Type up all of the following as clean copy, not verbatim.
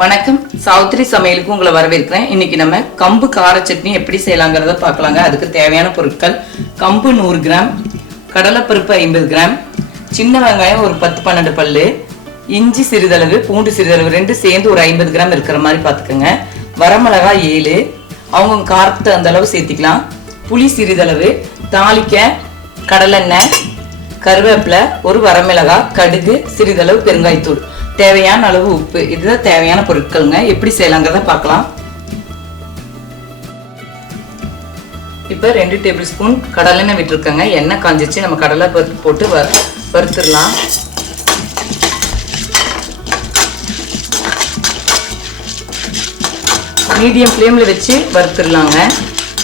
வணக்கம், சாவித்திரி சமையலுக்கு உங்களை வரவேற்கிறேன். இன்னைக்கு நம்ம கம்பு கார சட்னி எப்படி செய்யலாங்கிறத பார்க்கலாங்க. அதுக்கு தேவையான பொருட்கள்: கம்பு 100 கிராம், கடலைப்பருப்பு 50 கிராம், சின்ன வெங்காயம் ஒரு 10-12 பல்லு, இஞ்சி சிறிதளவு, பூண்டு சிறிதளவு, ரெண்டு சேர்ந்து ஒரு 50 கிராம் இருக்கிற மாதிரி பார்த்துக்கோங்க. வரமிளகாய் 7, அவங்க காரத்தை அந்த அளவு சேர்த்திக்கலாம். புளி சிறிதளவு, தாளிக்க கடலெண்ணெய், கருவேப்பிலை, ஒரு வரமிளகாய், கடுகு, சிறிதளவு பெருங்காயத்தூள், தேவையான அளவு உப்பு. இதுதான் தேவையான பொருட்கள்ங்க. எப்படி செய்யலாங்கிறத பார்க்கலாம். இப்போ 2 டேபிள் ஸ்பூன் கடலெண்ணெய் விட்டுருக்கங்க. எண்ணெய் காஞ்சிச்சு. நம்ம கடலை பருப்பு போட்டு வறுத்துடலாம். மீடியம் ஃப்ளேமில் வச்சு வறுத்துடலாங்க.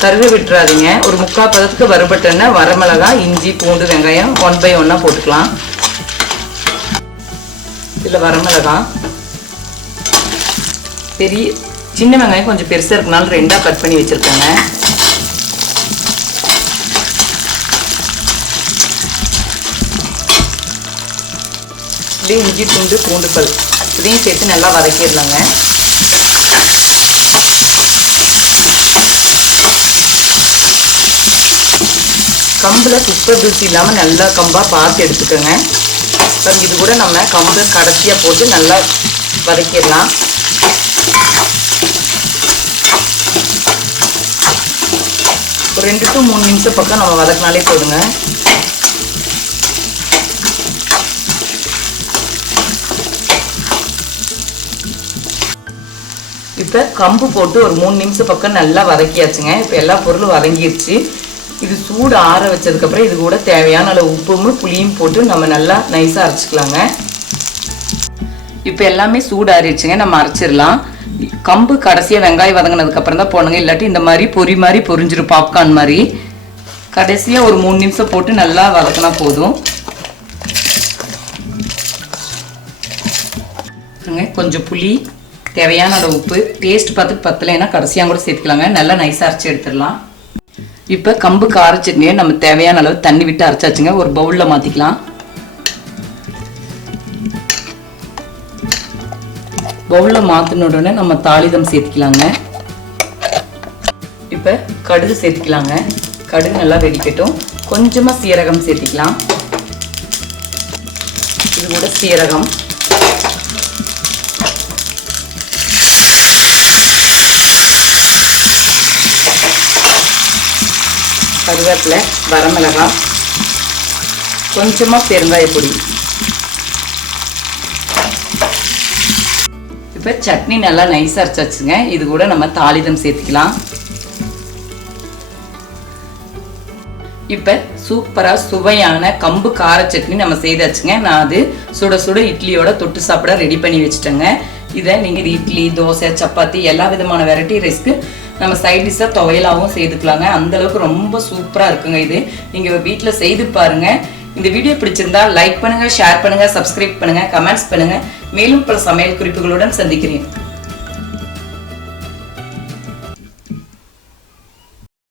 கருவை விட்டுறாதீங்க. ஒரு 3/4 பதத்துக்கு வறுபட்டோன்னா வரமிளகாய், இஞ்சி, பூண்டு, வெங்காயம் 1 by 1 போட்டுக்கலாம். இதில் வரமிளகாய் சின்ன வெங்காயம் கொஞ்சம் பெருசாக இருக்கனால 2ஆக கட் பண்ணி வச்சுருக்கேங்க. இப்படியே இஞ்சி துண்டு, பூண்டு பல் இதையும் சேர்த்து நல்லா வதக்கிடலாங்க. கம்பில் குப்பை தூசி இல்லாமல் நல்லா கம்பாக பார்த்து எடுத்துக்கோங்க. இது கூட நம்ம கம்பு கடைசியாக போட்டு நல்லா வதக்கிடலாம். ஒரு 2 to 3 நிமிஷம் பக்கம் நம்ம வதக்கினாலே போடுங்க. இப்போ கம்பு போட்டு ஒரு 3 நிமிஷம் பக்கம் நல்லா வதக்கியாச்சுங்க. இப்போ எல்லா பொருளும் வதங்கிடுச்சு. இது சூடு ஆற வச்சதுக்கப்புறம் இது கூட தேவையான அளவு உப்பும் புளியும் போட்டு நம்ம நல்லா நைஸாக அரைச்சிக்கலாங்க. இப்போ எல்லாமே சூடு ஆறிடுச்சுங்க. நம்ம அரைச்சிடலாம். கம்பு கடைசியாக வெங்காயம் வதங்கினதுக்கப்புறம் தான் போடுங்க. இல்லாட்டி இந்த மாதிரி பொரி மாதிரி பொரிஞ்சிடும், பாப்கார்ன் மாதிரி. கடைசியாக ஒரு 3 நிமிஷம் போட்டு நல்லா வதக்கினா போதும். கொஞ்சம் புளி, தேவையான அளவு உப்பு, டேஸ்ட் பார்த்துட்டு பத்தலைன்னா கடைசியாக கூட சேர்த்துக்கலாங்க. நல்லா நைஸாக அரைச்சி எடுத்துடலாம். இப்போ கம்பு கார சட்னியை நம்ம தேவையான அளவு தண்ணி விட்டு அரைச்சாச்சுங்க. ஒரு பவுலில் மாற்றிக்கலாம். பவுலில் மாற்றின உடனே நம்ம தாளிதம் சேர்த்துக்கலாங்க. இப்போ கடுகு சேர்த்துக்கலாங்க. கடுகு நல்லா வெடிக்கட்டும். கொஞ்சமாக சீரகம் சேர்த்துக்கலாம். இது கூட சீரகம், கருவேப்பிலை, வரமிளகாய், கொஞ்சமாக பெருங்காய பொடி. இப்போ சட்னி நல்லா நைஸாக அரைச்சாச்சுங்க. இது கூட நம்ம தாளிதம் சேர்த்துக்கலாம். இப்போ சூப்பராக சுவையான கம்பு கார சட்னி நம்ம செய்தாச்சுங்க. நான் அது சுட சுட இட்லியோட தொட்டு சாப்பிட ரெடி பண்ணி வச்சுட்டேங்க. இதை நீங்கள் இட்லி, தோசை, சப்பாத்தி எல்லா விதமான வெரைட்டி ரைஸ்க்கு நம்ம சைட் டிஷ்ஷாக துவையலாகவும் செய்துக்கலாங்க. அந்தளவுக்கு ரொம்ப சூப்பராக இருக்குங்க. இது நீங்கள் வீட்டில் செய்து பாருங்கள். இந்த வீடியோ பிடிச்சிருந்தா லைக் பண்ணுங்கள், ஷேர் பண்ணுங்கள், சப்ஸ்கிரைப் பண்ணுங்கள், கமெண்ட்ஸ் பண்ணுங்கள். மேலும் பல சமையல் குறிப்புகளுடன் சந்திக்கிறேன்.